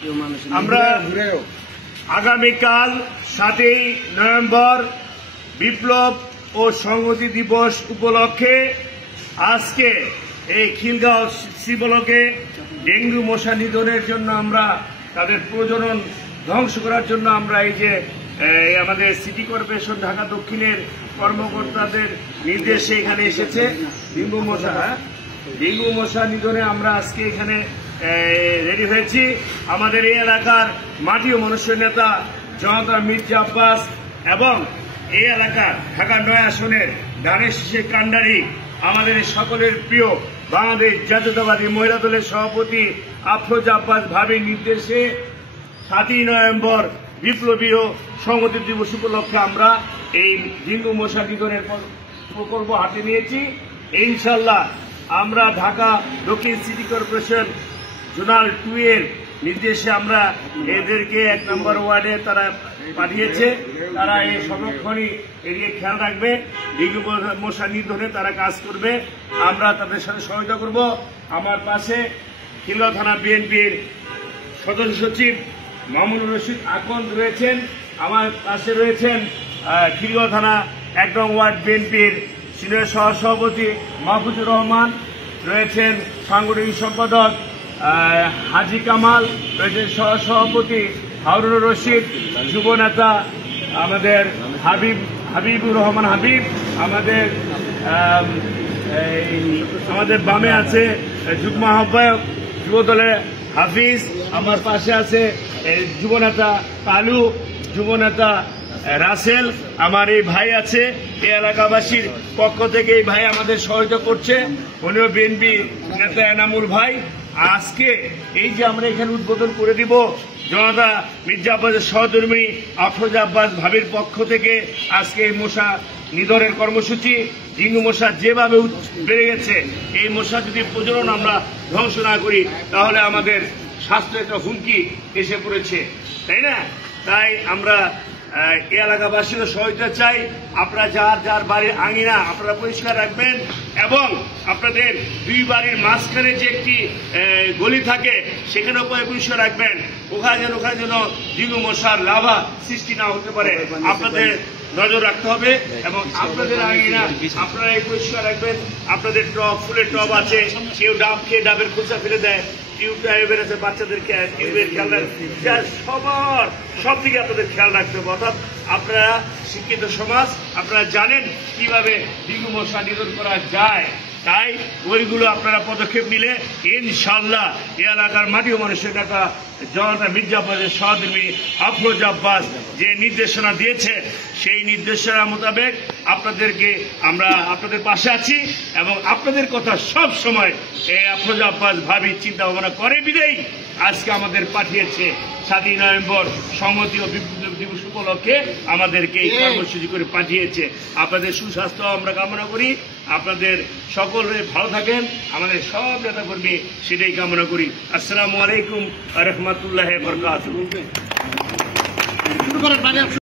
আমরা আগামীকাল 7ই নভেম্বর বিপ্লব ও সংহতি দিবস উপলক্ষে আজকে এই খিলগাঁও সি ব্লকে ডেঙ্গু মশা নিধনের জন্য আমরা তাদের প্রজনন ধ্বংস করার জন্য আমরা এই যে আমাদের সিটি কর্পোরেশন ঢাকা দক্ষিণের কর্মকর্তাদের নির্দেশে এখানে এসেছে ডেঙ্গু মশা নিধনে আমরা আজকে এখানে রেডি হয়েছি। আমাদের এই এলাকার মাটি ও মানুষের নেতা জনতা মির্জা আব্বাস এবং এই এলাকার ঢাকা 9 আসনের ধানের শীষের কান্ডারি আমাদের সকলের প্রিয় বাংলাদেশ জাতীয়তাবাদী মহিলা দলের সভাপতি আফরোজা আব্বাস ভাবির নির্দেশে 7ই নভেম্বর বিপ্লবী ও সংহতি দিবস উপলক্ষে আমরা এই ডেঙ্গু মশা নিধনের প্রকল্প হাতে নিয়েছি। ইনশাল্লাহ আমরা ঢাকা দক্ষিণ সিটি কর্পোরেশন জোনাল 2 এর নির্দেশে আমরা এদেরকে 1 নম্বর ওয়ার্ডে তারা পাঠিয়েছে। তারা এই সংরক্ষণী এরিয়া খেয়াল রাখবে, ডেঙ্গু মশা নিধনে তারা কাজ করবে। আমরা তাদের সাথে সহায়তা করব। আমার পাশে খিলগাঁও থানা বিএনপির সদস্য সচিব মামুনুর রশিদ আকন্দ রয়েছেন, আমার পাশে রয়েছেন খিলগাঁও থানা 1 নং ওয়ার্ড বিএনপির সিনিয়র সহসভাপতি মাহফুজুর রহমান, রয়েছেন সাংগঠনিক সম্পাদক হাজি কামাল, রয়েছেন সহসভাপতি হারুনুর রশিদ, যুব নেতা আমাদের হাবিবুর রহমান হাবিব, আমাদের বামে আছে যুগ্ম আহ্বায়ক যুব দলের হাফিজ, আমার পাশে আছে যুব নেতা কালু, যুব নেতা রাসেল, আমার এই ভাই আছে এই এলাকাবাসীর পক্ষ থেকে এই ভাই আমাদের সহায়তা করছে, উনিও বিএনপি নেতা এনামুল ভাই। আজকে এই যে আমরা এখানে উদ্বোধন করে দিব জনতা মির্জা আব্বাসের সহধর্মী আফরোজা আব্বাস ভাবির পক্ষ থেকে আজকে এই মশা নিধনের কর্মসূচি। ডেঙ্গু মশা যেভাবে বেড়ে গেছে, এই মশা যদি প্রজনন আমরা ধ্বংস না করি তাহলে আমাদের স্বাস্থ্য একটা হুমকি এসে পড়েছে, তাই না? তাই আমরা এই এলাকাবাসীরও সহায়তা চাই। আপনারা যার বাড়ির আঙিনা আপনারা পরিষ্কার রাখবেন এবং আপনাদের 2 বাড়ির মাঝখানে যে একটি গলি থাকে সেখানেও পরিষ্কার রাখবেন। ওখানে যেন ডেঙ্গু মশার লাভা সৃষ্টি না হতে পারে, আপনাদের নজর রাখতে হবে। এবং আপনাদের আঙিনা আপনারা পরিষ্কার রাখবেন। আপনাদের টব, ফুলের টব আছে, কেউ ডাব খেয়ে ডাবের খোসা ফেলে দেয়, টিউবটাইবের আছে, বাচ্চাদের টিউবের খেয়াল রাখবেন। সব দিকে আপনাদের খেয়াল রাখতে হবে। অর্থাৎ আপনারা শিক্ষিত সমাজ, আপনারা জানেন কিভাবে ডেঙ্গু মশা নিধন করা যায়, তাই ওইগুলো আপনারা পদক্ষেপ নিলে ইনশাল্লাহ এই এলাকার মাটি ও মানুষের নেতা জনতা মির্জা আব্বাসের সহধর্মী আফরোজা আব্বাস যে নির্দেশনা দিয়েছে সেই নির্দেশনা মোতাবেক আমরা আপনাদের পাশে আছি এবং আপনাদের কথা সব সময় এই আফরোজা আব্বাস ভাবি চিন্তা ভাবনা করে বিদেই আজকে আমাদের পাঠিয়েছে 7ই নভেম্বর সংহতি ও বিপ্লব দিবস উপলক্ষে আমাদেরকে এই কর্মসূচি করে পাঠিয়েছে। আপনাদের সুস্বাস্থ্য আমরা কামনা করি, আপনাদের সকলে ভালো থাকেন, আমাদের সব নেতাকর্মী সেটাই কামনা করি। আসসালামু আলাইকুম ওয়া রাহমাতুল্লাহি ওয়া বারাকাতুহু।